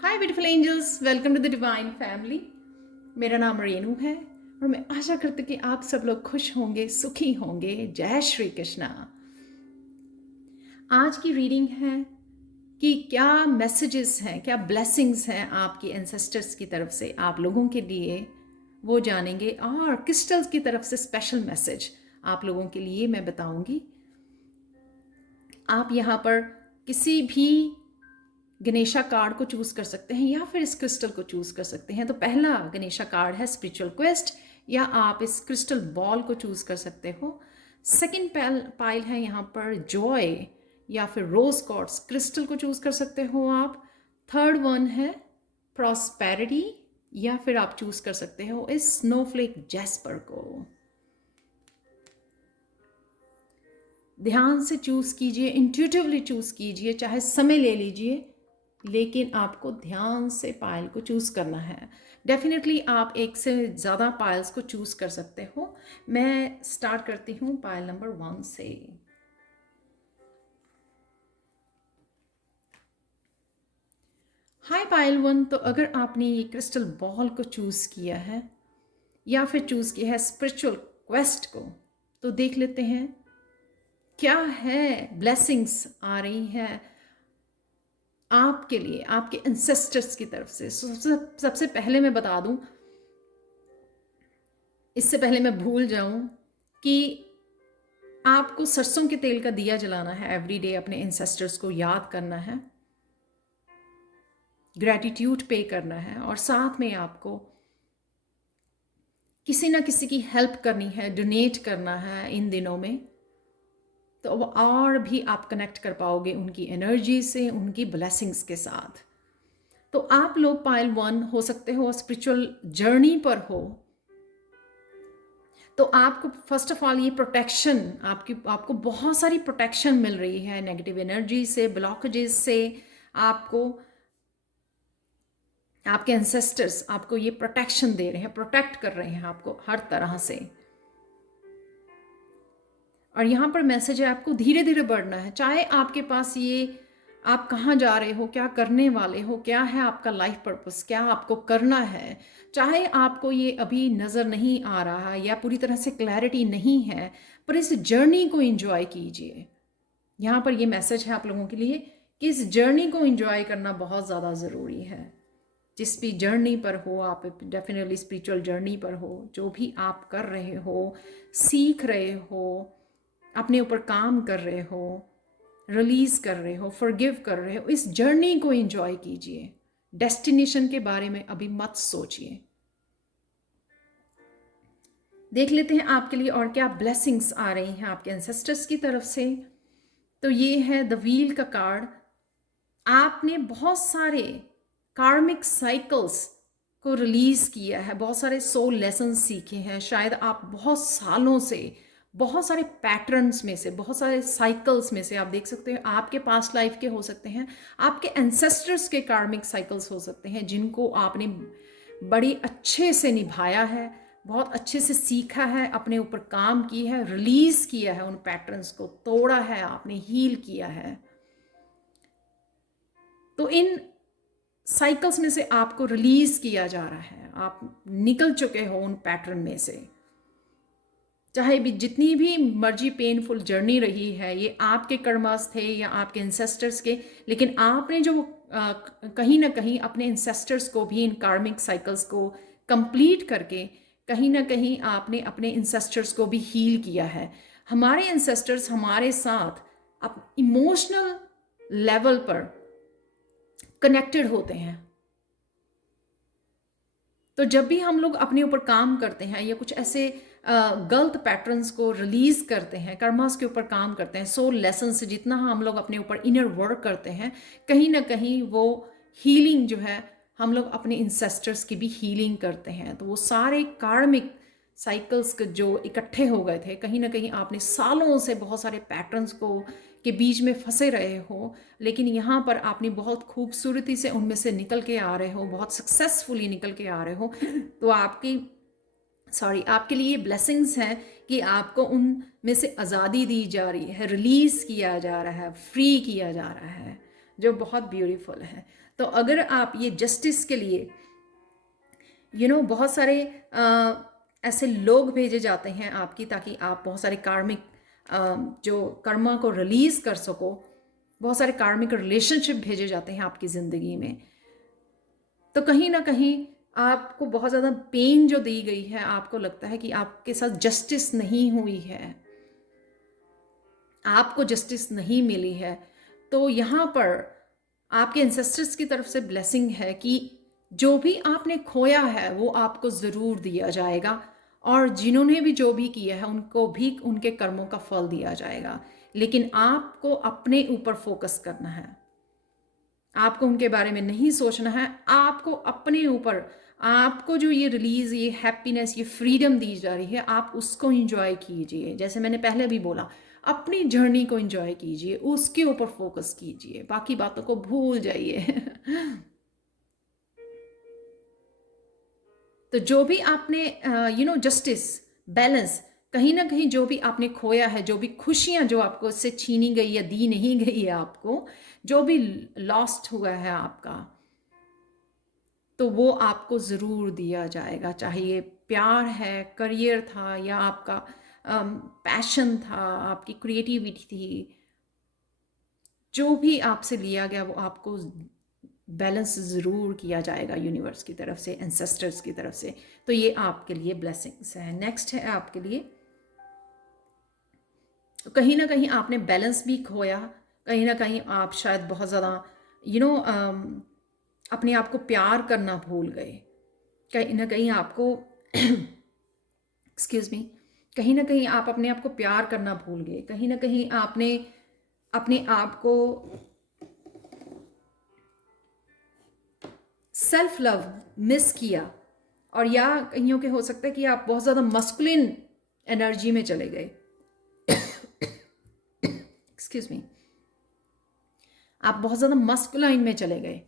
Hi beautiful angels, welcome to the divine family. मेरा नाम रेनू है और मैं आशा करती हूँ कि आप सब लोग खुश होंगे, सुखी होंगे। जय श्री कृष्णा। आज की रीडिंग है कि क्या मैसेजेस हैं, क्या ब्लेसिंग्स हैं आपके एंसेस्टर्स की तरफ से आप लोगों के लिए, वो जानेंगे। और क्रिस्टल्स की तरफ से स्पेशल मैसेज आप लोगों के लिए मैं बताऊंगी। आप यहाँ पर किसी भी गणेशा कार्ड को चूज कर सकते हैं या फिर इस क्रिस्टल को चूज कर सकते हैं। तो पहला गणेशा कार्ड है स्पिरिचुअल क्वेस्ट, या आप इस क्रिस्टल बॉल को चूज कर सकते हो। सेकंड पाइल है यहाँ पर जॉय, या फिर रोज कॉर्ड्स क्रिस्टल को चूज कर सकते हो आप। थर्ड वन है प्रॉस्पेरिटी, या फिर आप चूज कर सकते हो इस स्नोफ्लेक जैस्पर को। ध्यान से चूज कीजिए, इंट्यूटिवली चूज कीजिए, चाहे समय ले लीजिए, लेकिन आपको ध्यान से पायल को चूज करना है। डेफिनेटली आप एक से ज़्यादा पायल्स को चूज कर सकते हो। मैं स्टार्ट करती हूँ पायल नंबर 1 से। हाय पायल 1, तो अगर आपने ये क्रिस्टल बॉल को चूज किया है या फिर चूज किया है स्पिरिचुअल क्वेस्ट को, तो देख लेते हैं क्या है ब्लेसिंग्स आ रही है आपके लिए, आपके एंसेस्टर्स की तरफ से। सबसे पहले मैं बता दूं, इससे पहले मैं भूल जाऊं, कि आपको सरसों के तेल का दिया जलाना है एवरी डे, अपने एंसेस्टर्स को याद करना है, ग्रैटिट्यूड पे करना है, और साथ में आपको किसी ना किसी की हेल्प करनी है, डोनेट करना है इन दिनों में। तो और भी आप कनेक्ट कर पाओगे उनकी एनर्जी से, उनकी ब्लेसिंग्स के साथ। तो आप लोग पाइल 1 हो सकते हो, स्पिरिचुअल जर्नी पर हो, तो आपको फर्स्ट ऑफ ऑल ये प्रोटेक्शन, आपको बहुत सारी प्रोटेक्शन मिल रही है नेगेटिव एनर्जी से, ब्लॉकेजेस से। आपको आपके एंसेस्टर्स आपको ये प्रोटेक्शन दे रहे हैं, प्रोटेक्ट कर रहे हैं आपको हर तरह से। और यहाँ पर मैसेज है आपको धीरे धीरे बढ़ना है। चाहे आपके पास ये, आप कहाँ जा रहे हो, क्या करने वाले हो, क्या है आपका लाइफ पर्पस, क्या आपको करना है, चाहे आपको ये अभी नज़र नहीं आ रहा है या पूरी तरह से क्लैरिटी नहीं है, पर इस जर्नी को एंजॉय कीजिए। यहाँ पर ये मैसेज है आप लोगों के लिए कि इस जर्नी को एंजॉय करना बहुत ज़्यादा ज़रूरी है। जिस भी जर्नी पर हो आप, डेफिनेटली स्पिरिचुअल जर्नी पर हो, जो भी आप कर रहे हो, सीख रहे हो, अपने ऊपर काम कर रहे हो, रिलीज कर रहे हो, फॉरगिव कर रहे हो, इस जर्नी को एंजॉय कीजिए। डेस्टिनेशन के बारे में अभी मत सोचिए। देख लेते हैं आपके लिए और क्या ब्लेसिंग्स आ रही हैं आपके एंसेस्टर्स की तरफ से। तो ये है द व्हील का कार्ड। आपने बहुत सारे कार्मिक साइकिल्स को रिलीज किया है, बहुत सारे सोल लेसन सीखे हैं। शायद आप बहुत सालों से, बहुत सारे पैटर्न्स में से, बहुत सारे साइकिल्स में से, आप देख सकते हैं आपके पास्ट लाइफ के हो सकते हैं, आपके एंसेस्टर्स के कार्मिक साइकिल्स हो सकते हैं, जिनको आपने बड़ी अच्छे से निभाया है, बहुत अच्छे से सीखा है, अपने ऊपर काम की है, रिलीज किया है, उन पैटर्न्स को तोड़ा है आपने, हील किया है। तो इन साइकिल्स में से आपको रिलीज किया जा रहा है, आप निकल चुके हो उन पैटर्न में से। चाहे भी जितनी भी मर्जी पेनफुल जर्नी रही है, ये आपके कर्मास थे या आपके इंसेस्टर्स के, लेकिन आपने जो कहीं ना कहीं अपने इंसेस्टर्स को भी, इन कार्मिक साइकिल्स को कंप्लीट करके, कहीं ना कहीं आपने अपने इंसेस्टर्स को भी हील किया है। हमारे इंसेस्टर्स हमारे साथ अब इमोशनल लेवल पर कनेक्टेड होते हैं। तो जब भी हम लोग अपने ऊपर काम करते हैं या कुछ ऐसे गलत पैटर्न्स को रिलीज करते हैं, कर्मास के ऊपर काम करते हैं, सोल लेसन से जितना हम लोग अपने ऊपर इनर वर्क करते हैं, कहीं ना कहीं वो हीलिंग जो है, हम लोग अपने इंसेस्टर्स की भी हीलिंग करते हैं। तो वो सारे कार्मिक साइकिल्स जो इकट्ठे हो गए थे, कहीं ना कहीं आपने सालों से बहुत सारे पैटर्न्स को के बीच में फंसे रहे हो, लेकिन यहाँ पर आपने बहुत खूबसूरती से उनमें से निकल के आ रहे हो, बहुत सक्सेसफुली निकल के आ रहे हो। तो आपकी सॉरी, आपके लिए ब्लेसिंग्स हैं कि आपको उन में से आज़ादी दी जा रही है, रिलीज़ किया जा रहा है, फ्री किया जा रहा है, जो बहुत ब्यूटीफुल है। तो अगर आप ये जस्टिस के लिए बहुत सारे ऐसे लोग भेजे जाते हैं आपकी, ताकि आप बहुत सारे कार्मिक जो कर्मा को रिलीज़ कर सको, बहुत सारे कार्मिक रिलेशनशिप भेजे जाते हैं आपकी ज़िंदगी में, तो कहीं ना कहीं आपको बहुत ज़्यादा पेन जो दी गई है, आपको लगता है कि आपके साथ जस्टिस नहीं हुई है, आपको जस्टिस नहीं मिली है। तो यहाँ पर आपके एंसेस्टर्स की तरफ से ब्लेसिंग है कि जो भी आपने खोया है वो आपको ज़रूर दिया जाएगा, और जिन्होंने भी जो भी किया है उनको भी उनके कर्मों का फल दिया जाएगा। लेकिन आपको अपने ऊपर फोकस करना है, आपको उनके बारे में नहीं सोचना है, आपको अपने ऊपर, आपको जो ये रिलीज, ये हैप्पीनेस, ये फ्रीडम दी जा रही है, आप उसको इंजॉय कीजिए। जैसे मैंने पहले भी बोला, अपनी जर्नी को इंजॉय कीजिए, उसके ऊपर फोकस कीजिए, बाकी बातों को भूल जाइए। तो जो भी आपने जस्टिस, बैलेंस, कहीं ना कहीं जो भी आपने खोया है, जो भी खुशियां जो आपको से छीनी गई या दी नहीं गई है आपको, जो भी लॉस्ट हुआ है आपका, तो वो आपको ज़रूर दिया जाएगा। चाहे ये प्यार है, करियर था, या आपका पैशन था, आपकी क्रिएटिविटी थी, जो भी आपसे लिया गया वो आपको बैलेंस ज़रूर किया जाएगा यूनिवर्स की तरफ से, एंसेस्टर्स की तरफ से। तो ये आपके लिए ब्लेसिंग्स है। नेक्स्ट है आपके लिए, तो कहीं ना कहीं आपने बैलेंस भी खोया, कहीं ना कहीं आप शायद बहुत ज़्यादा अपने आप को प्यार करना भूल गए, कहीं ना कहीं आपको एक्सक्यूज मी, कहीं ना कहीं आप अपने आप को प्यार करना भूल गए, कहीं ना कहीं आपने अपने आप को सेल्फ लव मिस किया, और या कहीं के हो सकता है कि आप बहुत ज़्यादा मस्कुलिन एनर्जी में चले गए, एक्सक्यूज मी, आप बहुत ज़्यादा मस्कुलाइन में चले गए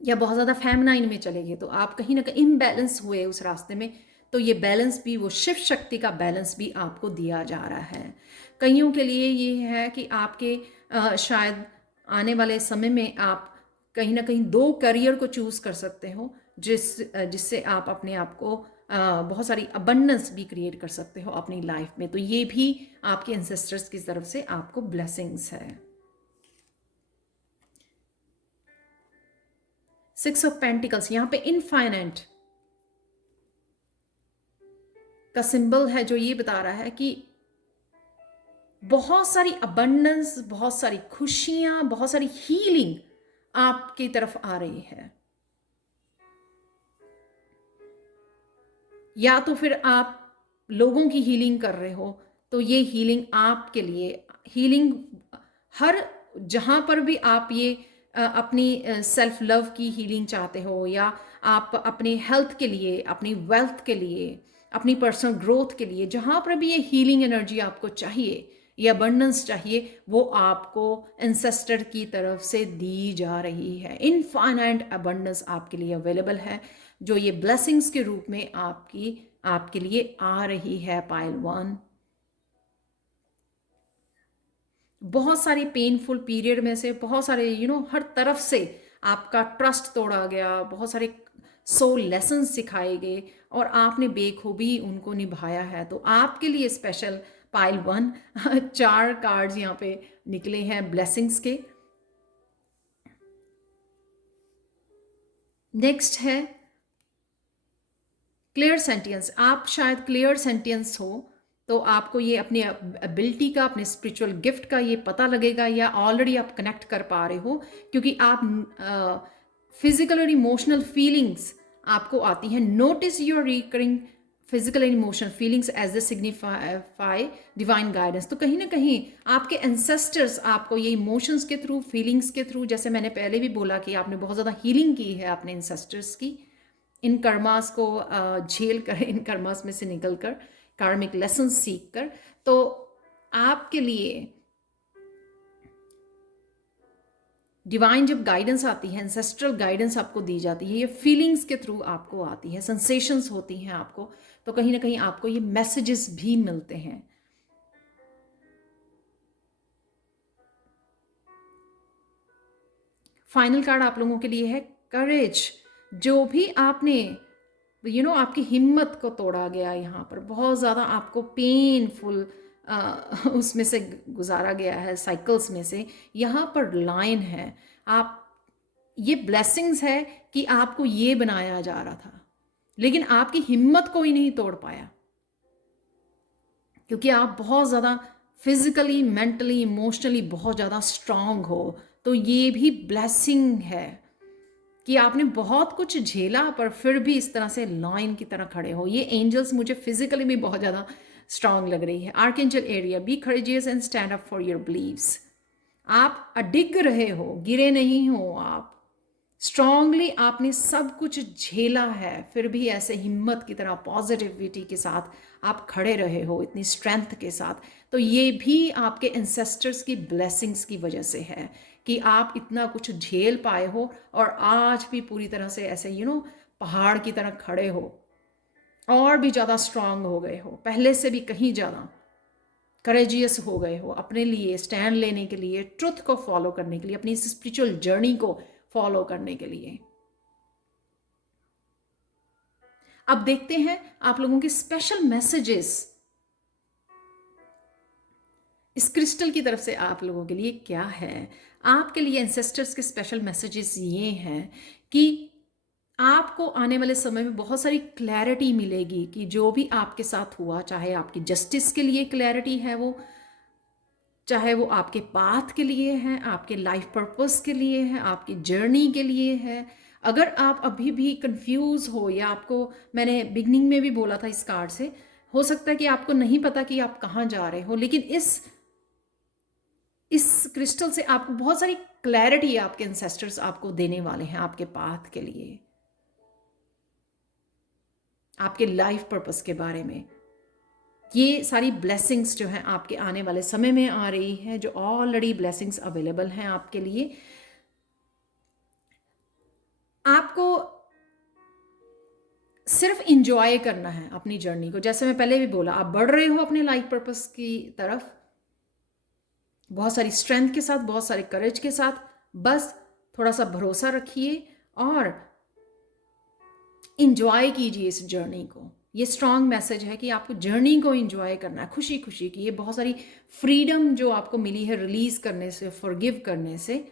या बहुत ज़्यादा फेमिनाइन में चले गए, तो आप कहीं ना कहीं इम्बैलेंस हुए उस रास्ते में। तो ये बैलेंस भी, वो शिव शक्ति का बैलेंस भी आपको दिया जा रहा है। कईयों के लिए ये है कि आपके शायद आने वाले समय में आप कहीं ना कहीं दो करियर को चूज़ कर सकते हो, जिससे आप अपने आप को बहुत सारी अबंडेंस भी क्रिएट कर सकते हो अपनी लाइफ में। तो ये भी आपके एंसेस्टर्स की तरफ से आपको ब्लेसिंग्स है। 6 ऑफ पेंटिकल्स, यहाँ पे इनफाइनाइट का सिंबल है, जो ये बता रहा है कि बहुत सारी अबंडेंस, बहुत सारी खुशियां, बहुत सारी हीलिंग आपकी तरफ आ रही है। या तो फिर आप लोगों की हीलिंग कर रहे हो, तो ये हीलिंग आपके लिए, हीलिंग हर जहां पर भी आप ये अपनी सेल्फ लव की हीलिंग चाहते हो, या आप अपने हेल्थ के लिए, अपनी वेल्थ के लिए, अपनी पर्सनल ग्रोथ के लिए, जहां पर भी ये हीलिंग एनर्जी आपको चाहिए, ये अबंडेंस चाहिए, वो आपको एंसेस्टर की तरफ से दी जा रही है। इनफाइनाइट अबंडेंस आपके लिए अवेलेबल है, जो ये ब्लेसिंग्स के रूप में आपके लिए आ रही है। पाइल 1, बहुत सारी पेनफुल पीरियड में से, बहुत सारे हर तरफ से आपका ट्रस्ट तोड़ा गया, बहुत सारे सोल लेसन सिखाए गए, और आपने बेखूबी उनको निभाया है। तो आपके लिए स्पेशल पाइल 1 4 कार्ड्स यहाँ पे निकले हैं ब्लेसिंग्स के। नेक्स्ट है क्लियर सेंटेंस। आप शायद क्लियर सेंटेंस हो, तो आपको ये अपनी एबिलिटी का, अपने स्पिरिचुअल गिफ्ट का ये पता लगेगा, या ऑलरेडी आप कनेक्ट कर पा रहे हो, क्योंकि आप फिजिकल और इमोशनल फीलिंग्स आपको आती हैं। Notice your recurring physical and emotional feelings as a signify divine guidance. तो कहीं ना कहीं आपके एंसेस्टर्स आपको ये इमोशंस के थ्रू, फीलिंग्स के थ्रू, जैसे मैंने पहले भी बोला कि आपने बहुत ज़्यादा हीलिंग की है अपने एंसेस्टर्स की, इन कर्मास को झेल कर, इन कर्मास में से निकल कर, कार्मिक लेसन सीख कर। तो आपके लिए डिवाइन जब गाइडेंस आती है, एंसेस्ट्रल गाइडेंस आपको दी जाती है, ये फीलिंग्स के थ्रू आपको आती है, सेंसेशंस होती हैं आपको, तो कहीं ना कहीं आपको ये मैसेजेस भी मिलते हैं। फाइनल कार्ड आप लोगों के लिए है करेज। जो भी आपने आपकी हिम्मत को तोड़ा गया, यहाँ पर बहुत ज़्यादा आपको पेनफुल उसमें से गुजारा गया है, साइकिल्स में से, यहाँ पर लाइन है, आप ये ब्लेसिंग्स है कि आपको ये बनाया जा रहा था, लेकिन आपकी हिम्मत कोई नहीं तोड़ पाया, क्योंकि आप बहुत ज़्यादा फिजिकली, मेंटली, इमोशनली बहुत ज़्यादा स्ट्रांग हो। तो ये भी ब्लेसिंग है कि आपने बहुत कुछ झेला पर फिर भी इस तरह से लाइन की तरह खड़े हो। ये एंजल्स मुझे फिजिकली भी बहुत ज़्यादा स्ट्रांग लग रही है। Archangel Ariel, be courageous and stand up for your beliefs. आप अडिग रहे हो, गिरे नहीं हो आप, स्ट्रांगली आपने सब कुछ झेला है, फिर भी ऐसे हिम्मत की तरह पॉजिटिविटी के साथ आप खड़े रहे हो, इतनी स्ट्रेंथ के साथ। तो ये भी आपके एंसेस्टर्स की ब्लेसिंग्स की वजह से है कि आप इतना कुछ झेल पाए हो और आज भी पूरी तरह से ऐसे पहाड़ की तरह खड़े हो, और भी ज़्यादा स्ट्रांग हो गए हो, पहले से भी कहीं ज़्यादा करेजियस हो गए हो, अपने लिए स्टैंड लेने के लिए, ट्रुथ को फॉलो करने के लिए, अपनी स्पिरिचुअल जर्नी को फॉलो करने के लिए। अब देखते हैं आप लोगों के स्पेशल मैसेजेस इस क्रिस्टल की तरफ से आप लोगों के लिए क्या है। आपके लिए एंसेस्टर्स के स्पेशल मैसेजेस ये हैं कि आपको आने वाले समय में बहुत सारी क्लैरिटी मिलेगी कि जो भी आपके साथ हुआ, चाहे आपकी जस्टिस के लिए क्लैरिटी है वो, चाहे वो आपके पाथ के लिए है, आपके लाइफ पर्पस के लिए है, आपकी जर्नी के लिए है। अगर आप अभी भी कंफ्यूज हो, या आपको, मैंने बिगनिंग में भी बोला था इस कार्ड से, हो सकता है कि आपको नहीं पता कि आप कहाँ जा रहे हो, लेकिन इस क्रिस्टल से आपको बहुत सारी क्लैरिटी आपके एंसेस्टर्स आपको देने वाले हैं आपके पाथ के लिए, आपके लाइफ पर्पस के बारे में। ये सारी ब्लेसिंग्स जो हैं आपके आने वाले समय में आ रही है, जो ऑलरेडी ब्लेसिंग्स अवेलेबल हैं आपके लिए। आपको सिर्फ इंजॉय करना है अपनी जर्नी को। जैसे मैं पहले भी बोला, आप बढ़ रहे हो अपने लाइफ पर्पस की तरफ बहुत सारी स्ट्रेंथ के साथ, बहुत सारे करेज के साथ। बस थोड़ा सा भरोसा रखिए और इंजॉय कीजिए इस जर्नी को। ये स्ट्रॉन्ग मैसेज है कि आपको जर्नी को इंजॉय करना है, खुशी खुशी की। ये बहुत सारी फ्रीडम जो आपको मिली है रिलीज करने से, फॉरगिव करने से,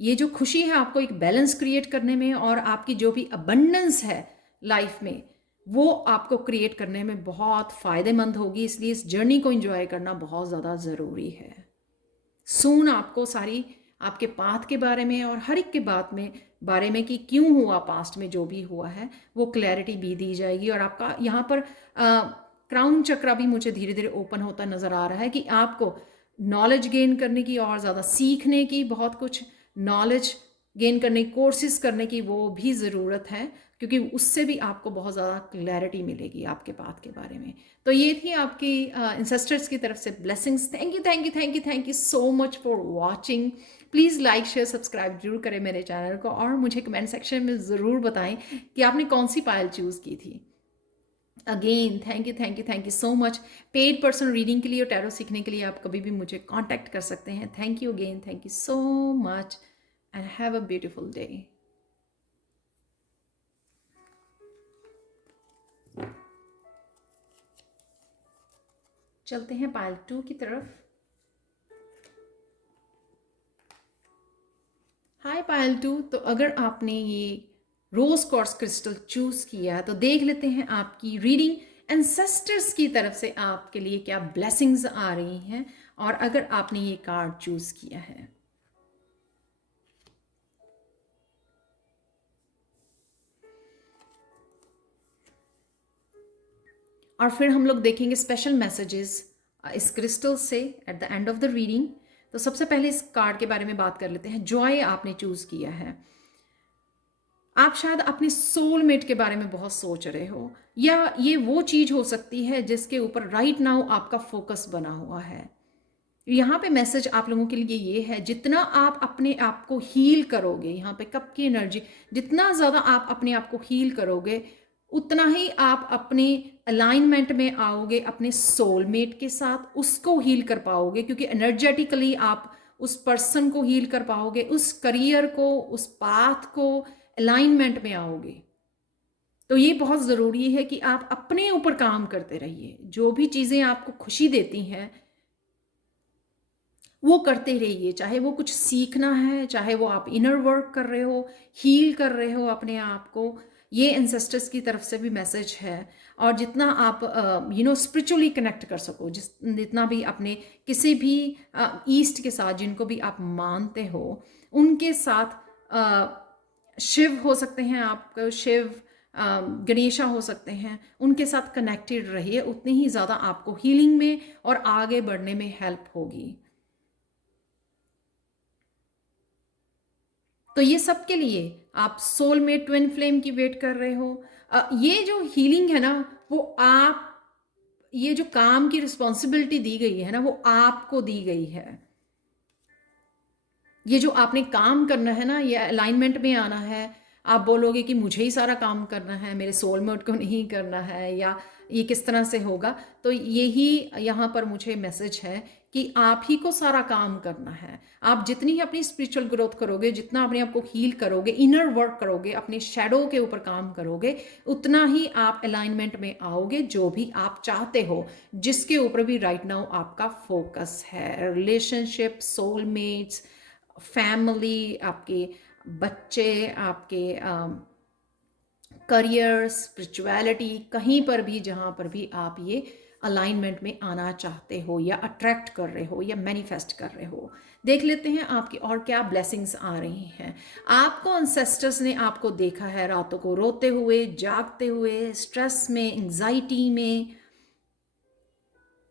ये जो खुशी है आपको एक बैलेंस क्रिएट करने में, और आपकी जो भी अबंडेंस है लाइफ में, वो आपको क्रिएट करने में बहुत फ़ायदेमंद होगी। इसलिए इस जर्नी को इंजॉय करना बहुत ज़्यादा ज़रूरी है। सून आपको सारी आपके पाथ के बारे में और हर एक के बारे में कि क्यों हुआ, पास्ट में जो भी हुआ है वो क्लैरिटी भी दी जाएगी। और आपका यहाँ पर क्राउन चक्रा भी मुझे धीरे धीरे ओपन होता नज़र आ रहा है कि आपको नॉलेज गेन करने की और ज़्यादा सीखने की, बहुत कुछ नॉलेज गेन करने की, कोर्सेज करने की वो भी ज़रूरत है, क्योंकि उससे भी आपको बहुत ज़्यादा क्लैरिटी मिलेगी आपके पाथ के बारे में। तो ये थी आपकी इंसेस्टर्स की तरफ से blessings. Thank you thank you thank you thank you so much for watching. Please like share subscribe जरूर करें मेरे चैनल को, और मुझे कमेंट सेक्शन में ज़रूर बताएं कि आपने कौन सी पायल चूज़ की थी। Again thank you thank you thank you so much. Paid personal reading के लिए और टैरो सीखने के लिए आप कभी भी मुझे कॉन्टैक्ट कर सकते हैं। Thank you again, thank you so much and have a beautiful day. चलते हैं पायल 2 की तरफ। हाय पायल 2, तो अगर आपने ये रोज क्वार्ट्ज क्रिस्टल चूज किया तो देख लेते हैं आपकी रीडिंग एंसेस्टर्स की तरफ से आपके लिए क्या ब्लेसिंग्स आ रही हैं, और अगर आपने ये कार्ड चूज किया है। और फिर हम लोग देखेंगे स्पेशल मैसेजेस इस क्रिस्टल से at the end of the reading. तो सबसे पहले इस कार्ड के बारे में बात कर लेते हैं। जॉय आपने चूज किया है। आप शायद अपने सोलमेट के बारे में बहुत सोच रहे हो, या ये वो चीज हो सकती है जिसके ऊपर राइट नाउ आपका फोकस बना हुआ है। यहाँ पे मैसेज आप लोगों के लिए ये है, जितना आप अपने आप को हील करोगे, यहाँ पे कप की एनर्जी, जितना ज़्यादा आप अपने आप को हील करोगे उतना ही आप अपने अलाइनमेंट में आओगे अपने सोलमेट के साथ, उसको हील कर पाओगे, क्योंकि एनर्जेटिकली आप उस पर्सन को हील कर पाओगे, उस करियर को, उस पाथ को, अलाइनमेंट में आओगे। तो ये बहुत ज़रूरी है कि आप अपने ऊपर काम करते रहिए, जो भी चीज़ें आपको खुशी देती हैं वो करते रहिए, चाहे वो कुछ सीखना है, चाहे वो आप इनर वर्क कर रहे हो, हील कर रहे हो अपने आप को। ये एंसेस्टर्स की तरफ से भी मैसेज है। और जितना आप स्पिरिचुअली कनेक्ट कर सको, जितना भी अपने किसी भी ईस्ट के साथ, जिनको भी आप मानते हो उनके साथ, शिव हो सकते हैं आपको, शिव, गणेशा हो सकते हैं, उनके साथ कनेक्टेड रहिए, उतनी ही ज़्यादा आपको हीलिंग में और आगे बढ़ने में हेल्प होगी। तो ये सब के लिए आप सोलमेट ट्विन फ्लेम की वेट कर रहे हो। ये जो हीलिंग है ना, वो आप, ये जो काम की रिस्पॉन्सिबिलिटी दी गई है ना, वो आपको दी गई है। ये जो आपने काम करना है ना, ये अलाइनमेंट में आना है। आप बोलोगे कि मुझे ही सारा काम करना है, मेरे सोलमेट को नहीं करना है, या ये किस तरह से होगा, तो यही यहाँ पर मुझे मैसेज है कि आप ही को सारा काम करना है। आप जितनी ही अपनी स्पिरिचुअल ग्रोथ करोगे, जितना अपने आप को हील करोगे, इनर वर्क करोगे, अपने शेडो के ऊपर काम करोगे, उतना ही आप अलाइनमेंट में आओगे, जो भी आप चाहते हो, जिसके ऊपर भी राइट नाउ आपका फोकस है। रिलेशनशिप, सोलमेट्स, फैमिली, आपके बच्चे, आपके करियर, स्पिरिचुअलिटी, कहीं पर भी जहाँ पर भी आप ये अलाइनमेंट में आना चाहते हो, या अट्रैक्ट कर रहे हो, या मैनिफेस्ट कर रहे हो। देख लेते हैं आपकी और क्या ब्लेसिंग्स आ रही हैं। आपको एंसेस्टर्स ने आपको देखा है रातों को रोते हुए, जागते हुए, स्ट्रेस में, एंजाइटी में।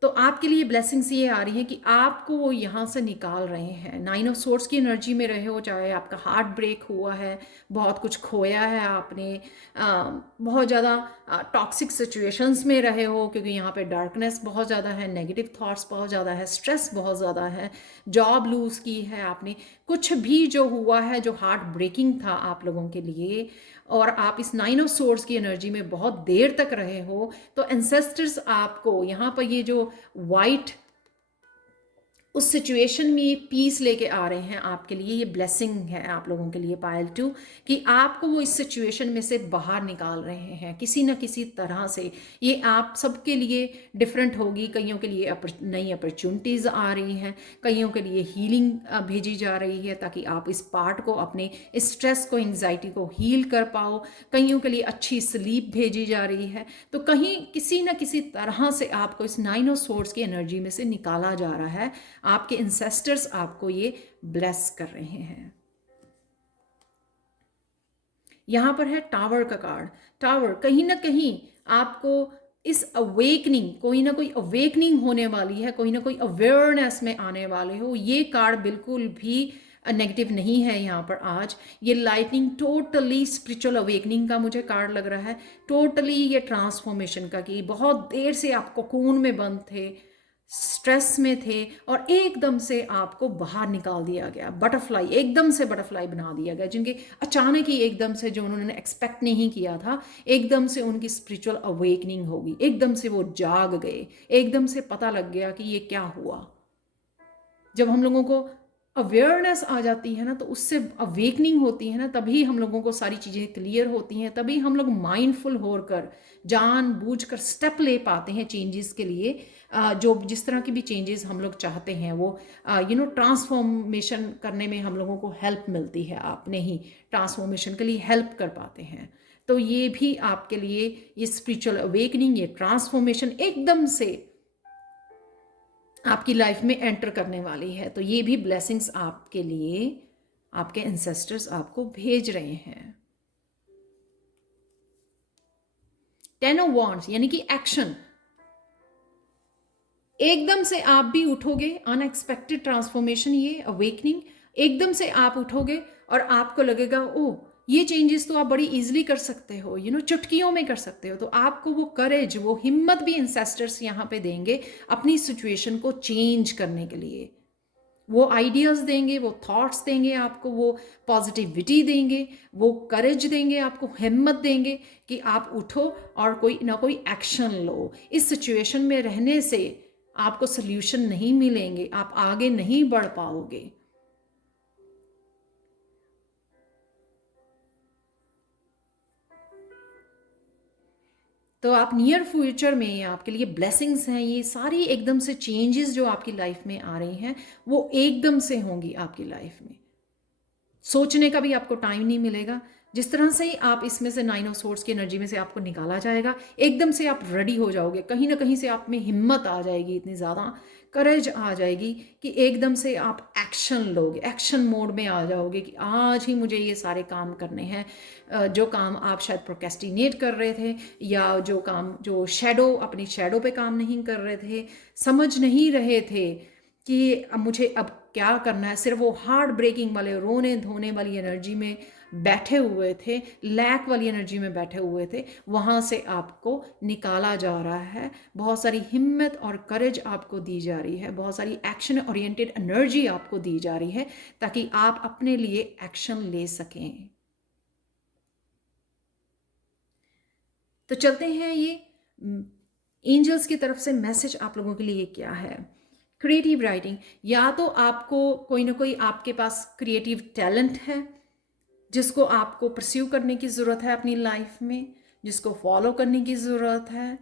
तो आपके लिए ब्लेसिंग्स ये आ रही है कि आपको वो यहाँ से निकाल रहे हैं। 9 ऑफ सोर्ड्स की एनर्जी में रहे हो, चाहे आपका हार्ट ब्रेक हुआ है, बहुत कुछ खोया है आपने, बहुत ज़्यादा टॉक्सिक सिचुएशंस में रहे हो, क्योंकि यहाँ पे डार्कनेस बहुत ज़्यादा है, नेगेटिव थॉट्स बहुत ज़्यादा है, स्ट्रेस बहुत ज़्यादा है, जॉब लूज़ की है आपने, कुछ भी जो हुआ है जो हार्ट ब्रेकिंग था आप लोगों के लिए, और आप इस 9 ऑफ सोर्ड्स की एनर्जी में बहुत देर तक रहे हो, तो एंसेस्टर्स आपको यहाँ पर ये जो वाइट, उस सिचुएशन में ये पीस लेके आ रहे हैं आपके लिए। ये ब्लेसिंग है आप लोगों के लिए पायल 2, कि आपको वो इस सिचुएशन में से बाहर निकाल रहे हैं किसी न किसी तरह से। ये आप सबके लिए डिफरेंट होगी। कईयों के लिए नई अपॉर्चुनिटीज़ आ रही हैं, कईयों के लिए हीलिंग भेजी जा रही है, ताकि आप इस पार्ट को, अपने स्ट्रेस को, एंग्जाइटी को हील कर पाओ। कईयों के लिए अच्छी स्लीप भेजी जा रही है। तो कहीं किसी न किसी तरह से आपको इस 9 ऑफ सोर्ड्स की एनर्जी में से निकाला जा रहा है। आपके इंसेस्टर्स आपको ये ब्लेस कर रहे हैं। यहां पर है टावर का कार्ड। टावर, कहीं ना कहीं आपको इस अवेकनिंग, कोई ना कोई अवेकनिंग होने वाली है, कोई ना कोई अवेयरनेस में आने वाले हो। ये कार्ड बिल्कुल भी नेगेटिव नहीं है यहाँ पर आज। ये लाइटनिंग, टोटली स्पिरिचुअल अवेकनिंग का मुझे कार्ड लग रहा है, टोटली ये ट्रांसफॉर्मेशन का, कि बहुत देर से आप कोकून में बंद थे, स्ट्रेस में थे, और एकदम से आपको बाहर निकाल दिया गया। बटरफ्लाई, एकदम से बटरफ्लाई बना दिया गया, जिनके अचानक ही एकदम से, जो उन्होंने एक्सपेक्ट नहीं किया था, एकदम से उनकी स्पिरिचुअल अवेकनिंग होगी, एकदम से वो जाग गए, एकदम से पता लग गया कि ये क्या हुआ। जब हम लोगों को अवेयरनेस आ जाती है ना, तो उससे अवेकनिंग होती है ना, तभी हम लोगों को सारी चीज़ें क्लियर होती हैं, तभी हम लोग माइंडफुल होकर, जानबूझकर स्टेप ले पाते हैं चेंजेस के लिए। जो जिस तरह की भी चेंजेस हम लोग चाहते हैं, वो ट्रांसफॉर्मेशन करने में हम लोगों को हेल्प मिलती है। आपने ही ट्रांसफॉर्मेशन के लिए हेल्प कर पाते हैं। तो ये भी आपके लिए, ये स्पिरिचुअल अवेकनिंग, ये ट्रांसफॉर्मेशन एकदम से आपकी लाइफ में एंटर करने वाली है। तो ये भी ब्लेसिंग्स आपके लिए, आपके एंसेस्टर्स आपको भेज रहे हैं। 10 ऑफ वॉन्ड्स, यानी कि एक्शन। एकदम से आप भी उठोगे, अनएक्सपेक्टेड ट्रांसफॉर्मेशन, ये अवेकनिंग, एकदम से आप उठोगे और आपको लगेगा, ओह ये चेंजेस तो आप बड़ी इजीली कर सकते हो, चुटकियों में कर सकते हो। तो आपको वो करेज, वो हिम्मत भी इंसेस्टर्स यहाँ पे देंगे अपनी सिचुएशन को चेंज करने के लिए। वो आइडियाज़ देंगे, वो थॉट्स देंगे आपको, वो पॉजिटिविटी देंगे, वो करेज देंगे, आपको हिम्मत देंगे कि आप उठो और कोई ना कोई एक्शन लो। इस सिचुएशन में रहने से आपको सोल्यूशन नहीं मिलेंगे, आप आगे नहीं बढ़ पाओगे। तो आप नियर फ्यूचर में आपके लिए ब्लेसिंग्स हैं, ये सारी एकदम से चेंजेस जो आपकी लाइफ में आ रही हैं वो एकदम से होंगी आपकी लाइफ में। सोचने का भी आपको टाइम नहीं मिलेगा। जिस तरह से ही आप इसमें से 9 ऑफ सोर्ड्स की एनर्जी में से आपको निकाला जाएगा, एकदम से आप रेडी हो जाओगे। कहीं ना कहीं से आप में हिम्मत आ जाएगी, इतनी ज़्यादा करेज आ जाएगी कि एकदम से आप एक्शन लोगे, एक्शन मोड में आ जाओगे कि आज ही मुझे ये सारे काम करने हैं। जो काम आप शायद प्रोकेस्टिनेट कर रहे थे, या जो काम जो अपनी शैडो पे काम नहीं कर रहे थे, समझ नहीं रहे थे कि अब मुझे अब क्या करना है, सिर्फ वो हार्ट ब्रेकिंग वाले रोने धोने वाली एनर्जी में बैठे हुए थे, लैक वाली एनर्जी में बैठे हुए थे, वहाँ से आपको निकाला जा रहा है। बहुत सारी हिम्मत और करेज आपको दी जा रही है, बहुत सारी एक्शन ओरिएंटेड एनर्जी आपको दी जा रही है ताकि आप अपने लिए एक्शन ले सकें। तो चलते हैं, ये एंजल्स की तरफ से मैसेज आप लोगों के लिए क्या है। क्रिएटिव राइटिंग, या तो आपको कोई ना कोई आपके पास क्रिएटिव टैलेंट है जिसको आपको परस्यू करने की ज़रूरत है अपनी लाइफ में, जिसको फॉलो करने की ज़रूरत है,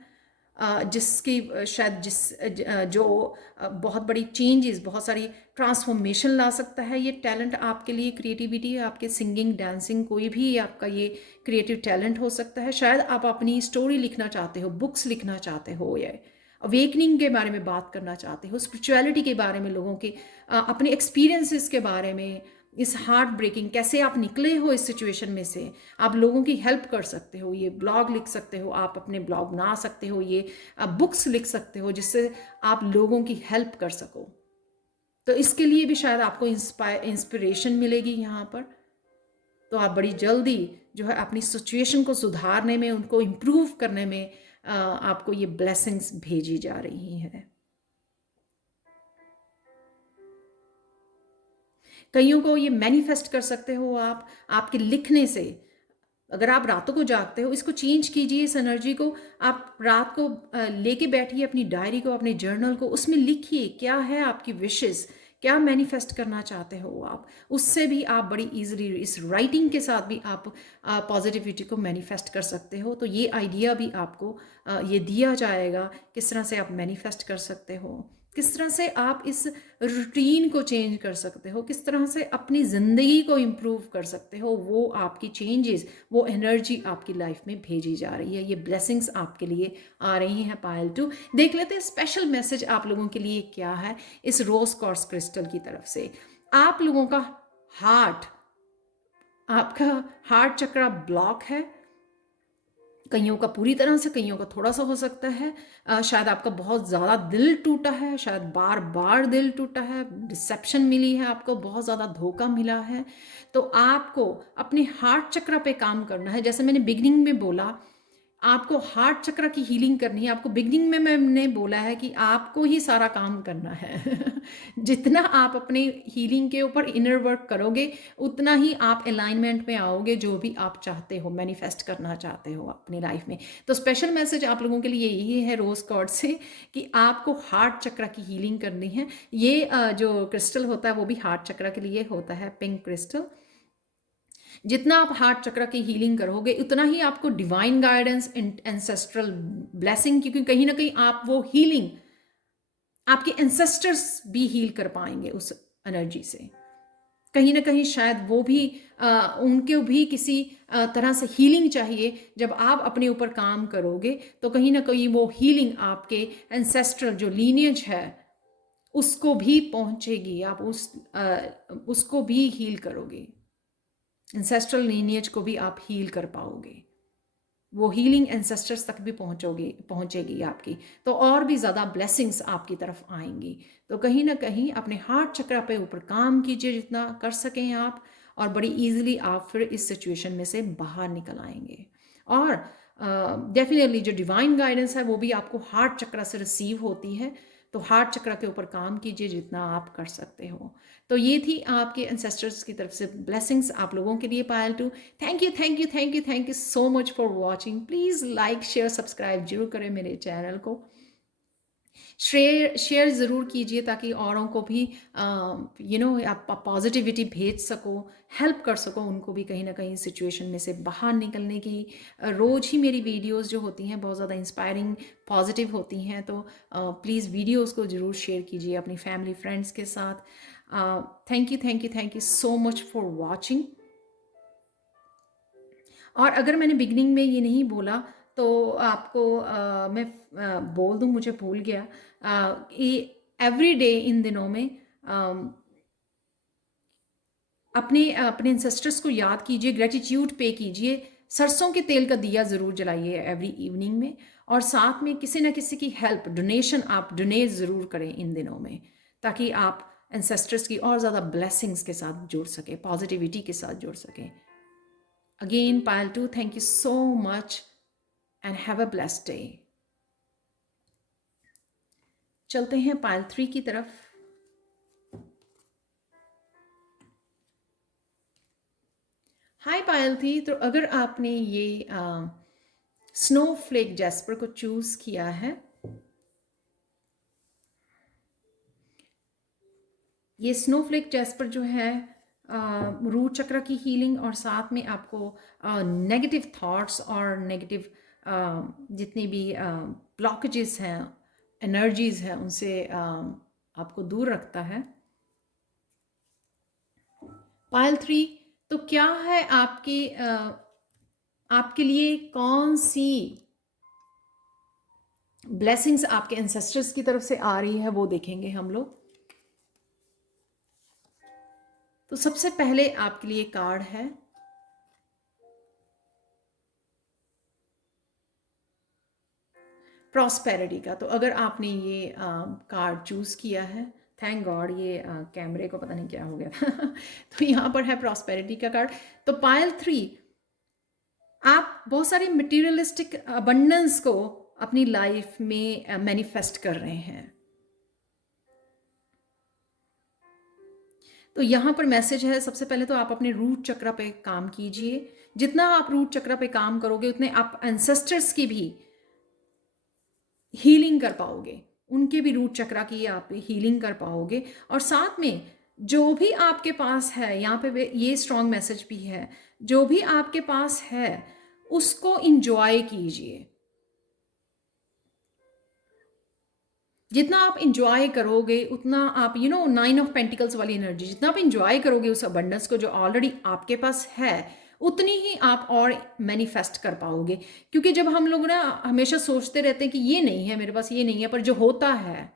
जिसकी शायद जो बहुत बड़ी चेंजेस, बहुत सारी ट्रांसफॉर्मेशन ला सकता है। ये टैलेंट आपके लिए, क्रिएटिविटी, आपके सिंगिंग, डांसिंग, कोई भी आपका ये क्रिएटिव टैलेंट हो सकता है। शायद आप अपनी स्टोरी लिखना चाहते हो, बुक्स लिखना चाहते हो, या अवेकनिंग के बारे में बात करना चाहते हो, स्पिरिचुअलिटी के बारे में, लोगों के अपने एक्सपीरियंसेस के बारे में, इस हार्ट ब्रेकिंग कैसे आप निकले हो इस सिचुएशन में से, आप लोगों की हेल्प कर सकते हो। ये ब्लॉग लिख सकते हो, आप अपने ब्लॉग बना सकते हो, ये बुक्स लिख सकते हो जिससे आप लोगों की हेल्प कर सको। तो इसके लिए भी शायद आपको इंस्पिरेशन मिलेगी यहाँ पर। तो आप बड़ी जल्दी जो है अपनी सिचुएशन को सुधारने में, उनको इम्प्रूव करने में आपको ये ब्लेसिंग्स भेजी जा रही हैं। कईयों को ये मैनिफेस्ट कर सकते हो आप आपके लिखने से। अगर आप रातों को जागते हो, इसको चेंज कीजिए, इस एनर्जी को। आप रात को लेके बैठिए अपनी डायरी को, अपने जर्नल को, उसमें लिखिए क्या है आपकी विशेस, क्या मैनिफेस्ट करना चाहते हो आप। उससे भी आप बड़ी इजीली, इस राइटिंग के साथ भी आप पॉजिटिविटी को मैनिफेस्ट कर सकते हो। तो ये आइडिया भी आपको ये दिया जाएगा किस तरह से आप मैनिफेस्ट कर सकते हो, किस तरह से आप इस रूटीन को चेंज कर सकते हो, किस तरह से अपनी ज़िंदगी को इम्प्रूव कर सकते हो। वो आपकी चेंजेस, वो एनर्जी आपकी लाइफ में भेजी जा रही है। ये ब्लेसिंग्स आपके लिए आ रही हैं। पायल 2 देख लेते हैं स्पेशल मैसेज आप लोगों के लिए क्या है इस रोज क्वार्ट्ज क्रिस्टल की तरफ से। आप लोगों का हार्ट, आपका हार्ट चक्रा ब्लॉक है, कईयों का पूरी तरह से, कईयों का थोड़ा सा हो सकता है। शायद आपका बहुत ज़्यादा दिल टूटा है, शायद बार बार दिल टूटा है, डिसेप्शन मिली है, आपको बहुत ज़्यादा धोखा मिला है। तो आपको अपने हार्ट चक्र पे काम करना है। जैसे मैंने बिगनिंग में बोला, आपको हार्ट चक्र की हीलिंग करनी है। आपको बिगनिंग में मैंने बोला है कि आपको ही सारा काम करना है जितना आप अपने हीलिंग के ऊपर इनर वर्क करोगे, उतना ही आप अलाइनमेंट में आओगे जो भी आप चाहते हो, मैनिफेस्ट करना चाहते हो अपनी लाइफ में। तो स्पेशल मैसेज आप लोगों के लिए यही है रोज कॉर्ड से कि आपको हार्ट चक्र की हीलिंग करनी है। ये जो क्रिस्टल होता है वो भी हार्ट चक्र के लिए होता है, पिंक क्रिस्टल। जितना आप हार्ट चक्र की हीलिंग करोगे, उतना ही आपको डिवाइन गाइडेंस, एंसेस्ट्रल ब्लेसिंग, क्योंकि कहीं ना कहीं आप वो हीलिंग, आपके एंसेस्टर्स भी हील कर पाएंगे उस एनर्जी से। कहीं ना कहीं शायद वो भी उनको भी किसी तरह से हीलिंग चाहिए। जब आप अपने ऊपर काम करोगे तो कहीं ना कहीं वो हीलिंग आपके एंसेस्ट्रल जो लीनियज है उसको भी पहुंचेगी। आप उसको भी हील करोगे, एंसेस्ट्रल लीनियज को भी आप हील कर पाओगे। वो हीलिंग एंसेस्टर्स तक भी पहुंचेगी आपकी, तो और भी ज़्यादा ब्लेसिंग्स आपकी तरफ आएंगी। तो कहीं ना कहीं अपने हार्ट चक्र पे ऊपर काम कीजिए जितना कर सकें आप, और बड़ी ईजिली आप फिर इस सिचुएशन में से बाहर निकल आएंगे। और डेफिनेटली जो डिवाइन गाइडेंस है वो भी आपको हार्ट चक्र से रिसीव होती है, तो हार्ट चक्र के ऊपर काम कीजिए जितना आप कर सकते हो। तो ये थी आपके एंसेस्टर्स की तरफ से ब्लेसिंग्स आप लोगों के लिए Payal two. Thank you thank you thank you thank you so much for watching. Please like share subscribe जरूर करें मेरे चैनल को, शेयर ज़रूर कीजिए ताकि औरों को भी आप पॉजिटिविटी भेज सको, हेल्प कर सको उनको भी कहीं ना कहीं सिचुएशन में से बाहर निकलने की। रोज़ ही मेरी वीडियोस जो होती हैं बहुत ज़्यादा इंस्पायरिंग पॉजिटिव होती हैं, तो प्लीज़ वीडियोस को ज़रूर शेयर कीजिए अपनी फैमिली फ्रेंड्स के साथ। Thank you thank you thank you so much for watching. और अगर मैंने बिगनिंग में ये नहीं बोला तो आपको मैं बोल दूं, मुझे भूल गया। ये एवरी डे इन दिनों में अपने अपने एंसेस्टर्स को याद कीजिए, ग्रेटिट्यूड पे कीजिए, सरसों के तेल का दिया ज़रूर जलाइए एवरी इवनिंग में, और साथ में किसी ना किसी की हेल्प डोनेशन आप डोनेट ज़रूर करें इन दिनों में, ताकि आप एंसेस्टर्स की और ज़्यादा ब्लेसिंग्स के साथ जुड़ सके, पॉजिटिविटी के साथ जुड़ सकें। Again, Pile 2, thank you so much and have a blessed day. चलते हैं Pile 3 की तरफ। हाय Pile 3, तो अगर आपने ये स्नोफ्लेक जैस्पर को चूज किया है, ये स्नोफ्लेक जैस्पर जो है रूट चक्र की हीलिंग और साथ में आपको नेगेटिव थॉट्स और नेगेटिव जितनी भी ब्लॉकेजेस हैं, एनर्जीज हैं, उनसे आपको दूर रखता है। पायल 3, तो क्या है आपके लिए कौन सी ब्लेसिंग्स आपके एंसेस्टर्स की तरफ से आ रही है वो देखेंगे हम लोग। तो सबसे पहले आपके लिए कार्ड है प्रॉस्पेरिटी का। तो अगर आपने ये कार्ड चूज किया है, थैंक गॉड, ये कैमरे को पता नहीं क्या हो गया था तो यहाँ पर है प्रॉस्पेरिटी का कार्ड। तो पायल 3, आप बहुत सारे मटेरियलिस्टिक अबंडेंस को अपनी लाइफ में मैनिफेस्ट कर रहे हैं। तो यहाँ पर मैसेज है, सबसे पहले तो आप अपने रूट चक्र पे काम कीजिए। जितना आप रूट चक्र पे काम करोगे उतने आप एंसेस्टर्स की भी हीलिंग कर पाओगे, उनके भी रूट चक्र की आप हीलिंग कर पाओगे। और साथ में जो भी आपके पास है, यहाँ पे ये स्ट्रॉन्ग मैसेज भी है, जो भी आपके पास है उसको इंजॉय कीजिए। जितना आप इंजॉय करोगे उतना आप 9 ऑफ पेंटिकल्स वाली एनर्जी, जितना आप इंजॉय करोगे उस अबंडेंस को जो ऑलरेडी आपके पास है, उतनी ही आप और मैनिफेस्ट कर पाओगे। क्योंकि जब हम लोग ना हमेशा सोचते रहते हैं कि ये नहीं है मेरे पास, ये नहीं है, पर जो होता है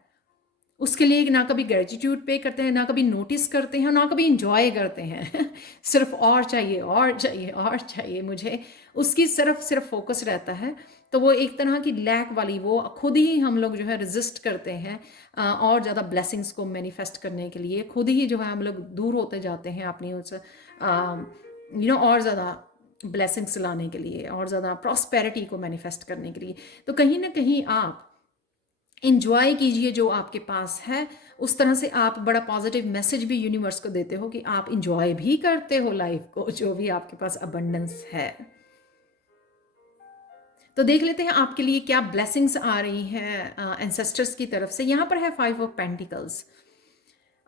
उसके लिए ना कभी ग्रेटिट्यूड पे करते हैं, ना कभी नोटिस करते हैं, ना कभी इंजॉय करते हैं सिर्फ और चाहिए और चाहिए और चाहिए मुझे, उसकी सिर्फ फोकस रहता है। तो वो एक तरह की लैक वाली, वो खुद ही हम लोग जो है रेजिस्ट करते हैं और ज़्यादा ब्लेसिंग्स को मैनिफेस्ट करने के लिए, खुद ही जो है हम लोग दूर होते जाते हैं अपनी उस और ज़्यादा ब्लेसिंग्स लाने के लिए और ज़्यादा प्रॉस्पेरिटी को मैनिफेस्ट करने के लिए। तो कहीं ना कहीं आप इंजॉय कीजिए जो आपके पास है। उस तरह से आप बड़ा पॉजिटिव मैसेज भी यूनिवर्स को देते हो कि आप इंजॉय भी करते हो लाइफ को, जो भी आपके पास अबंडेंस है। तो देख लेते हैं आपके लिए क्या ब्लेसिंग्स आ रही हैं एंसेस्टर्स की तरफ से। यहाँ पर है 5 ऑफ पेंटिकल्स।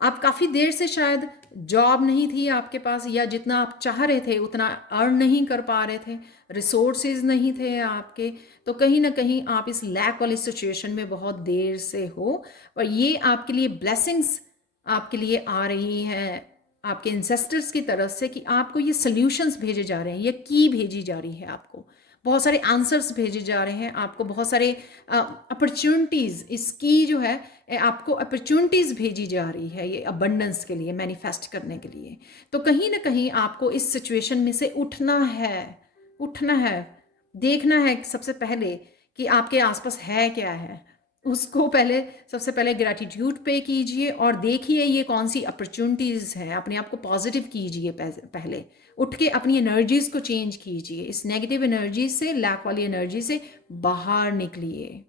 आप काफ़ी देर से शायद जॉब नहीं थी आपके पास, या जितना आप चाह रहे थे उतना अर्न नहीं कर पा रहे थे, रिसोर्सेज नहीं थे आपके, तो कहीं ना कहीं आप इस लैक वाली सिचुएशन में बहुत देर से हो। और ये आपके लिए ब्लेसिंग्स आपके लिए आ रही हैं आपके इंसेस्टर्स की तरफ से कि आपको ये सल्यूशंस भेजे जा रहे हैं, ये की भेजी जा रही है आपको, बहुत सारे आंसर्स भेजे जा रहे हैं आपको, बहुत सारे अपॉर्चुनिटीज़, इसकी जो है आपको अपॉर्चुनिटीज़ भेजी जा रही है ये अबंडेंस के लिए, मैनिफेस्ट करने के लिए। तो कहीं ना कहीं आपको इस सिचुएशन में से उठना है, देखना है सबसे पहले कि आपके आसपास है क्या है, उसको पहले सबसे पहले ग्रैटिट्यूड पे कीजिए और देखिए ये कौन सी अपॉर्चुनिटीज़ हैं, अपने आप को पॉजिटिव कीजिए। पहले उठ के अपनी एनर्जीज़ को चेंज कीजिए, इस नेगेटिव एनर्जी से, लैक वाली एनर्जी से बाहर निकलिए,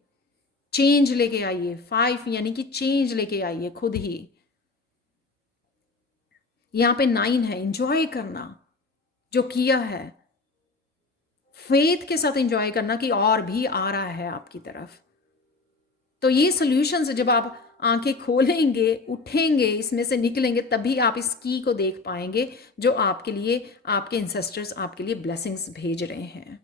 चेंज लेके आइए। 5 यानी कि चेंज लेके आइए खुद ही। यहाँ पे 9 है इंजॉय करना जो किया है, फेथ के साथ इंजॉय करना कि और भी आ रहा है आपकी तरफ। तो ये सॉल्यूशंस जब आप आंखें खोलेंगे, उठेंगे, इसमें से निकलेंगे, तभी आप इस की को देख पाएंगे जो आपके लिए, आपके एंसेस्टर्स आपके लिए ब्लेसिंग्स भेज रहे हैं।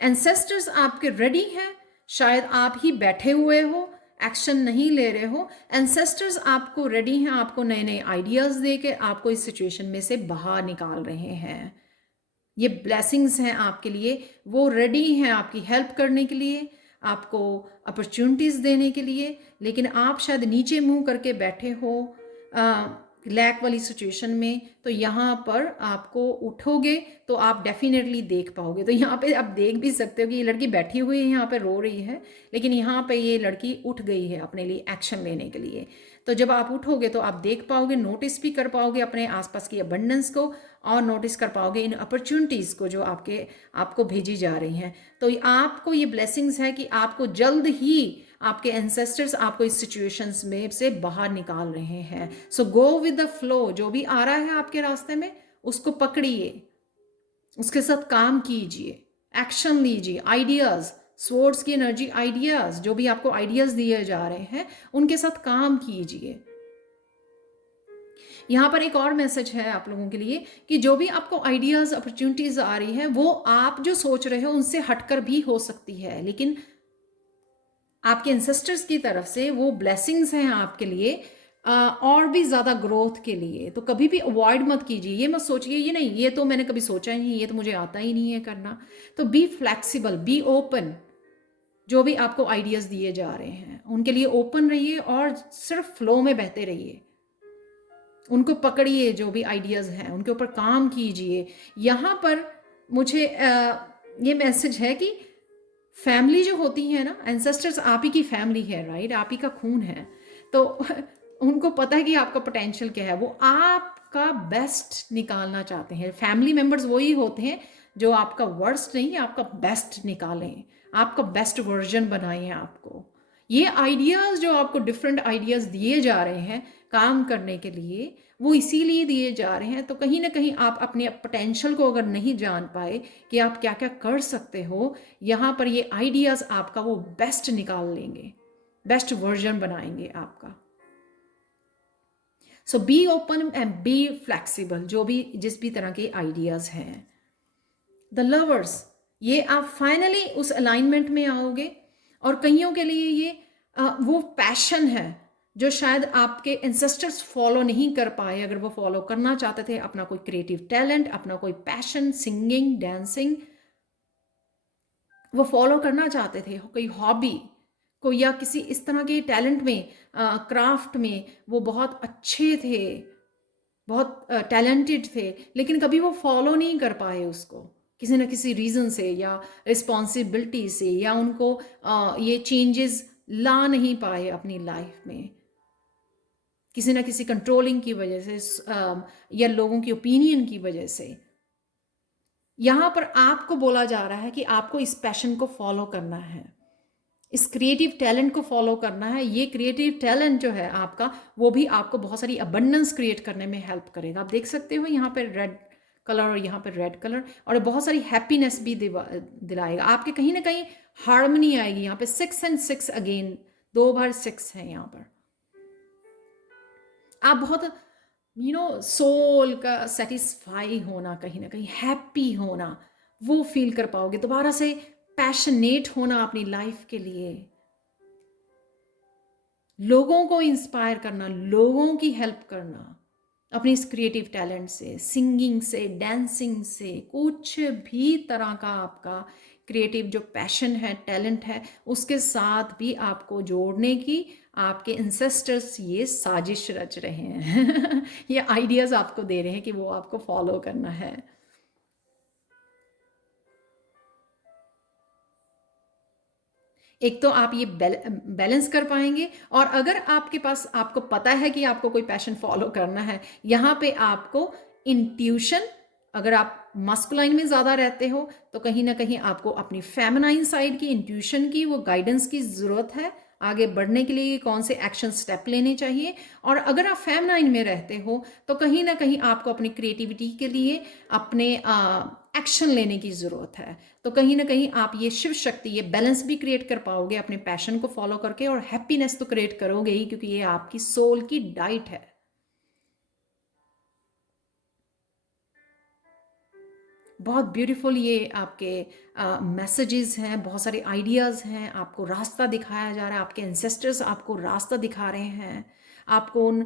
एंसेस्टर्स आपके रेडी हैं, शायद आप ही बैठे हुए हो, एक्शन नहीं ले रहे हो। एंसेस्टर्स आपको रेडी हैं, आपको नए नए आइडियाज़ दे के आपको इस सिचुएशन में से बाहर निकाल रहे हैं। ये ब्लेसिंग्स हैं आपके लिए, वो रेडी हैं आपकी हेल्प करने के लिए, आपको अपॉर्चुनिटीज़ देने के लिए। लेकिन आप शायद नीचे मुंह करके बैठे हो लैक वाली सिचुएशन में, तो यहाँ पर आपको उठोगे तो आप डेफिनेटली देख पाओगे। तो यहाँ पे आप देख भी सकते हो कि ये लड़की बैठी हुई है, यहाँ पे रो रही है, लेकिन यहाँ पे ये लड़की उठ गई है अपने लिए एक्शन लेने के लिए। तो जब आप उठोगे तो आप देख पाओगे, नोटिस भी कर पाओगे अपने आसपास की अबंडेंस को, और नोटिस कर पाओगे इन अपॉर्चुनिटीज़ को जो आपको भेजी जा रही हैं। तो आपको ये ब्लेसिंग्स है कि आपको जल्द ही आपके एंसेस्टर्स आपको इस सिचुएशंस में से बाहर निकाल रहे हैं। सो गो विद द फ्लो, जो भी आ रहा है आपके रास्ते में उसको पकड़िए, उसके साथ काम कीजिए, एक्शन लीजिए। आइडियाज़, स्वॉर्ड्स की एनर्जी, आइडियाज़, जो भी आपको आइडियाज़ दिए जा रहे हैं उनके साथ काम कीजिए। यहाँ पर एक और मैसेज है आप लोगों के लिए कि जो भी आपको आइडियाज़, अपॉर्चुनिटीज़ आ रही है वो आप जो सोच रहे हो उनसे हटकर भी हो सकती है, लेकिन आपके एंसेस्टर्स की तरफ से वो ब्लेसिंग्स हैं आपके लिए और भी ज़्यादा ग्रोथ के लिए। तो कभी भी अवॉइड मत कीजिए, ये मत सोचिए ये नहीं, ये तो मैंने कभी सोचा ही नहीं, ये तो मुझे आता ही नहीं है करना। तो बी फ्लैक्सीबल, बी ओपन, जो भी आपको आइडियाज़ दिए जा रहे हैं उनके लिए ओपन रहिए और सिर्फ फ्लो में बहते रहिए। उनको पकड़िए, जो भी आइडियाज़ हैं उनके ऊपर काम कीजिए। यहाँ पर मुझे ये मैसेज है कि फैमिली जो होती है ना, एंसेस्टर्स आप ही की फैमिली है, राइट, आप ही का खून है। तो उनको पता है कि आपका पोटेंशियल क्या है, वो आपका बेस्ट निकालना चाहते हैं। फैमिली मेम्बर्स वही होते हैं जो आपका वर्स्ट नहीं, आपका बेस्ट निकालें, आपका बेस्ट वर्जन बनाएं आपको। ये आइडियाज़ जो आपको डिफरेंट आइडियाज़ दिए जा रहे हैं काम करने के लिए, वो इसीलिए दिए जा रहे हैं। तो कहीं ना कहीं आप अपने पोटेंशियल को अगर नहीं जान पाए कि आप क्या क्या कर सकते हो, यहाँ पर ये आइडियाज़ आपका वो बेस्ट निकाल लेंगे, बेस्ट वर्जन बनाएंगे आपका। So be open and be flexible, जो भी जिस भी तरह के आइडियाज़ हैं। द लवर्स, ये आप फाइनली उस अलाइनमेंट में आओगे। और कईयों के लिए ये वो पैशन है जो शायद आपके एंसेस्टर्स फॉलो नहीं कर पाए। अगर वो फॉलो करना चाहते थे अपना कोई क्रिएटिव टैलेंट, अपना कोई पैशन, सिंगिंग, डांसिंग, वो फॉलो करना चाहते थे, कोई हॉबी, कोई या किसी इस तरह के टैलेंट में, क्राफ्ट में वो बहुत अच्छे थे, बहुत टैलेंटेड थे, लेकिन कभी वो फॉलो नहीं कर पाए उसको, किसी न किसी रीज़न से या रिस्पॉन्सिबिलिटी से, या उनको ये चेंजेस ला नहीं पाए अपनी लाइफ में, किसी न किसी कंट्रोलिंग की वजह से या लोगों की ओपिनियन की वजह से। यहाँ पर आपको बोला जा रहा है कि आपको इस पैशन को फॉलो करना है, इस क्रिएटिव टैलेंट को फॉलो करना है। ये क्रिएटिव टैलेंट जो है आपका, वो भी आपको बहुत सारी अबंडेंस क्रिएट करने में हेल्प करेगा। आप देख सकते हो यहाँ पे रेड कलर और यहाँ पे रेड कलर, और बहुत सारी हैप्पीनेस भी दिलाएगा आपके। कहीं ना कहीं हार्मनी आएगी। यहाँ पे 6 and 6 अगेन, 2 बार 6 है यहाँ पर। आप बहुत सोल का सेटिस्फाई होना, कहीं ना कहीं हैप्पी होना, वो फील कर पाओगे। दोबारा से पैशनेट होना अपनी लाइफ के लिए, लोगों को इंस्पायर करना, लोगों की हेल्प करना अपनी इस क्रिएटिव टैलेंट से, सिंगिंग से, डांसिंग से, कुछ भी तरह का आपका क्रिएटिव जो पैशन है, टैलेंट है, उसके साथ भी आपको जोड़ने की आपके इंसेस्टर्स ये साजिश रच रहे हैं। ये आइडियाज़ आपको दे रहे हैं कि वो आपको फॉलो करना है। एक तो आप ये बैलेंस कर पाएंगे, और अगर आपके पास, आपको पता है कि आपको कोई पैशन फॉलो करना है, यहाँ पे आपको इंट्यूशन, अगर आप मस्कुलाइन में ज़्यादा रहते हो तो कहीं ना कहीं आपको अपनी फेमिनाइन साइड की, इंट्यूशन की, वो गाइडेंस की ज़रूरत है आगे बढ़ने के लिए, कौन से एक्शन स्टेप लेने चाहिए। और अगर आप फेमिनाइन में रहते हो तो कहीं ना कहीं आपको अपनी क्रिएटिविटी के लिए अपने एक्शन लेने की ज़रूरत है। तो कहीं ना कहीं आप ये शिव शक्ति, ये बैलेंस भी क्रिएट कर पाओगे अपने पैशन को फॉलो करके, और हैप्पीनेस तो क्रिएट करोगे ही, क्योंकि ये आपकी सोल की डाइट है। बहुत ब्यूटीफुल ये आपके मैसेजेस हैं, बहुत सारे आइडियाज़ हैं, आपको रास्ता दिखाया जा रहा है, आपके एंसेस्टर्स आपको रास्ता दिखा रहे हैं, आपको उन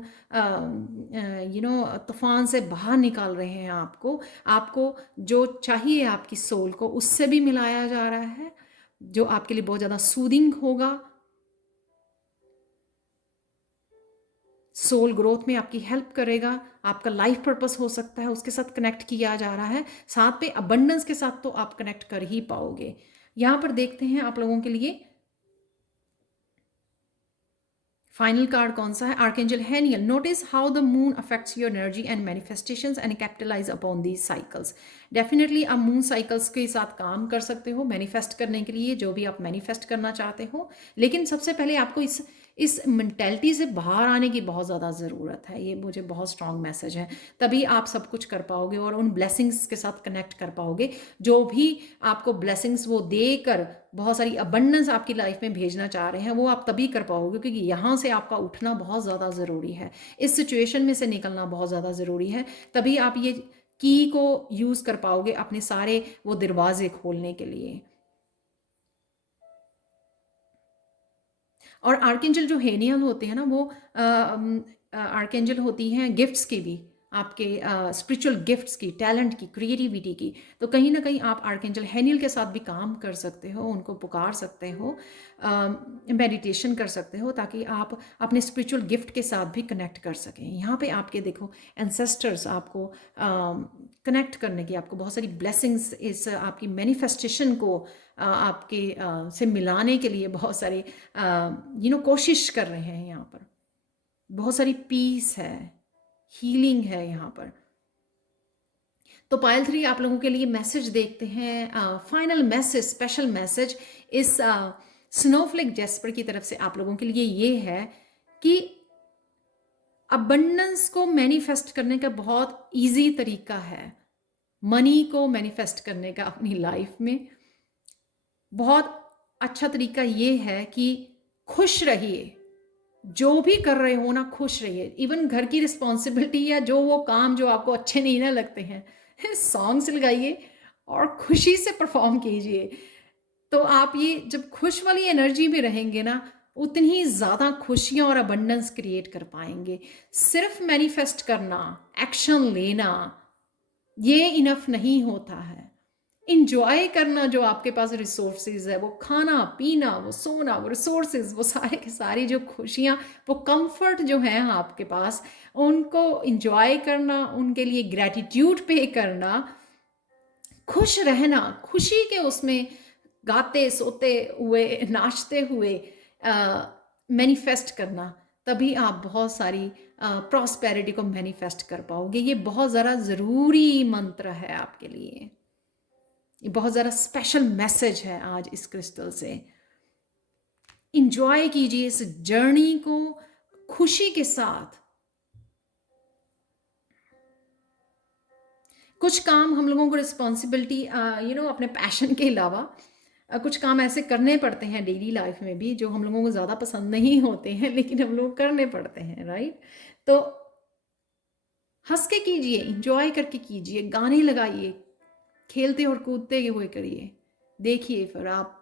तूफान से बाहर निकाल रहे हैं, आपको जो चाहिए आपकी सोल को उससे भी मिलाया जा रहा है, जो आपके लिए बहुत ज़्यादा सूदिंग होगा, सोल ग्रोथ में आपकी हेल्प करेगा, आपका लाइफ पर्पस हो सकता है, उसके साथ कनेक्ट किया जा रहा है। साथ में अबंडेंस के साथ तो आप कनेक्ट कर ही पाओगे। यहाँ पर देखते हैं आप लोगों के लिए फाइनल कार्ड कौन सा है। Archangel Haniel, notice how the moon affects your energy and manifestations and capitalize upon these cycles. Definitely आप मून साइकिल्स के साथ काम कर सकते हो मैनिफेस्ट करने के लिए, जो भी आप मैनिफेस्ट करना चाहते हो। लेकिन सबसे पहले आपको इस मेंटेलिटी से बाहर आने की बहुत ज़्यादा ज़रूरत है। ये मुझे बहुत स्ट्रॉन्ग मैसेज है, तभी आप सब कुछ कर पाओगे और उन ब्लेसिंग्स के साथ कनेक्ट कर पाओगे। जो भी आपको ब्लेसिंग्स वो देकर बहुत सारी अबंडेंस आपकी लाइफ में भेजना चाह रहे हैं, वो आप तभी कर पाओगे, क्योंकि यहाँ से आपका उठना बहुत ज़्यादा ज़रूरी है, इस सिचुएशन में से निकलना बहुत ज़्यादा ज़रूरी है। तभी आप ये की को यूज़ कर पाओगे अपने सारे वो दरवाजे खोलने के लिए। और आर्कएंजल जो हेनियल होते हैं ना, वो आर्कएंजल होती हैं गिफ्ट्स की भी, आपके स्पिरिचुअल गिफ्ट्स की, टैलेंट की, क्रिएटिविटी की। तो कहीं ना कहीं आप आर्कएंजल हेनियल के साथ भी काम कर सकते हो, उनको पुकार सकते हो, मेडिटेशन कर सकते हो, ताकि आप अपने स्पिरिचुअल गिफ्ट के साथ भी कनेक्ट कर सकें। यहाँ पे आपके देखो एंसेस्टर्स आपको कनेक्ट करने की, आपको बहुत सारी ब्लेसिंग्स, इस आपकी मैनिफेस्टेशन को आपके से मिलाने के लिए बहुत सारी कोशिश कर रहे हैं। यहाँ पर बहुत सारी पीस है, हीलिंग है यहाँ पर। तो पायल 3 आप लोगों के लिए मैसेज देखते हैं, फाइनल मैसेज, स्पेशल मैसेज इस स्नोफ्लेक जेस्पर की तरफ से आप लोगों के लिए ये है कि अबंडेंस को मैनिफेस्ट करने का बहुत इजी तरीका है, मनी को मैनिफेस्ट करने का अपनी लाइफ में बहुत अच्छा तरीका ये है कि खुश रहिए, जो भी कर रहे हो ना खुश रहिए। इवन घर की रिस्पॉन्सिबिलिटी या जो वो काम जो आपको अच्छे नहीं ना लगते हैं, सॉन्ग्स लगाइए और खुशी से परफॉर्म कीजिए। तो आप ये जब खुश वाली एनर्जी में रहेंगे ना, उतनी ज़्यादा खुशियाँ और अबंडेंस क्रिएट कर पाएंगे। सिर्फ मैनिफेस्ट करना, एक्शन लेना, ये इनफ नहीं होता है। इंजॉय करना, जो आपके पास रिसोर्सेज है, वो खाना पीना, वो सोना, वो रिसोर्सेज, वो सारे के सारी जो खुशियाँ, वो कंफर्ट जो है आपके पास, उनको इंजॉय करना, उनके लिए ग्रैटिट्यूड पे करना, खुश रहना, खुशी के उसमें गाते सोते हुए नाचते हुए मैनिफेस्ट करना, तभी आप बहुत सारी प्रॉस्पेरिटी को मैनिफेस्ट कर पाओगे। ये बहुत ज़रा ज़रूरी मंत्र है आपके लिए, ये बहुत ज़्यादा स्पेशल मैसेज है आज इस क्रिस्टल से। इंजॉय कीजिए इस जर्नी को खुशी के साथ। कुछ काम हम लोगों को रिस्पॉन्सिबिलिटी अपने पैशन के अलावा कुछ काम ऐसे करने पड़ते हैं डेली लाइफ में भी, जो हम लोगों को ज़्यादा पसंद नहीं होते हैं, लेकिन हम लोग करने पड़ते हैं, राइट। तो हंस के कीजिए, इंजॉय करके कीजिए, गाने लगाइए, खेलते और कूदते हुए करिए। देखिए फिर आप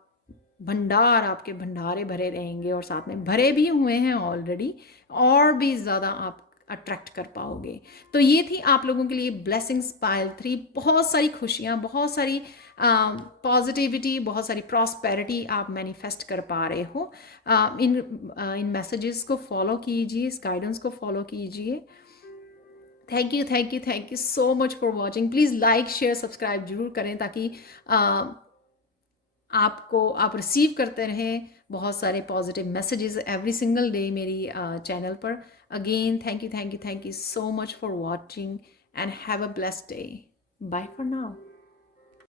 भंडार, आपके भंडारे भरे रहेंगे, और साथ में भरे भी हुए हैं ऑलरेडी, और भी ज़्यादा आप अट्रैक्ट कर पाओगे। तो ये थी आप लोगों के लिए ब्लेसिंग्स पायल 3। बहुत सारी खुशियाँ, बहुत सारी पॉजिटिविटी, बहुत सारी प्रॉस्पेरिटी आप मैनिफेस्ट कर पा रहे हो। इन मैसेजेस को फॉलो कीजिए, इस गाइडेंस को फॉलो कीजिए। Thank you, thank you, thank you so much for watching. Please like share subscribe जरूर करें, ताकि आपको आप रिसीव करते रहें बहुत सारे positive messages every single day मेरी चैनल पर। Again thank you so much for watching and have a blessed day. Bye for now.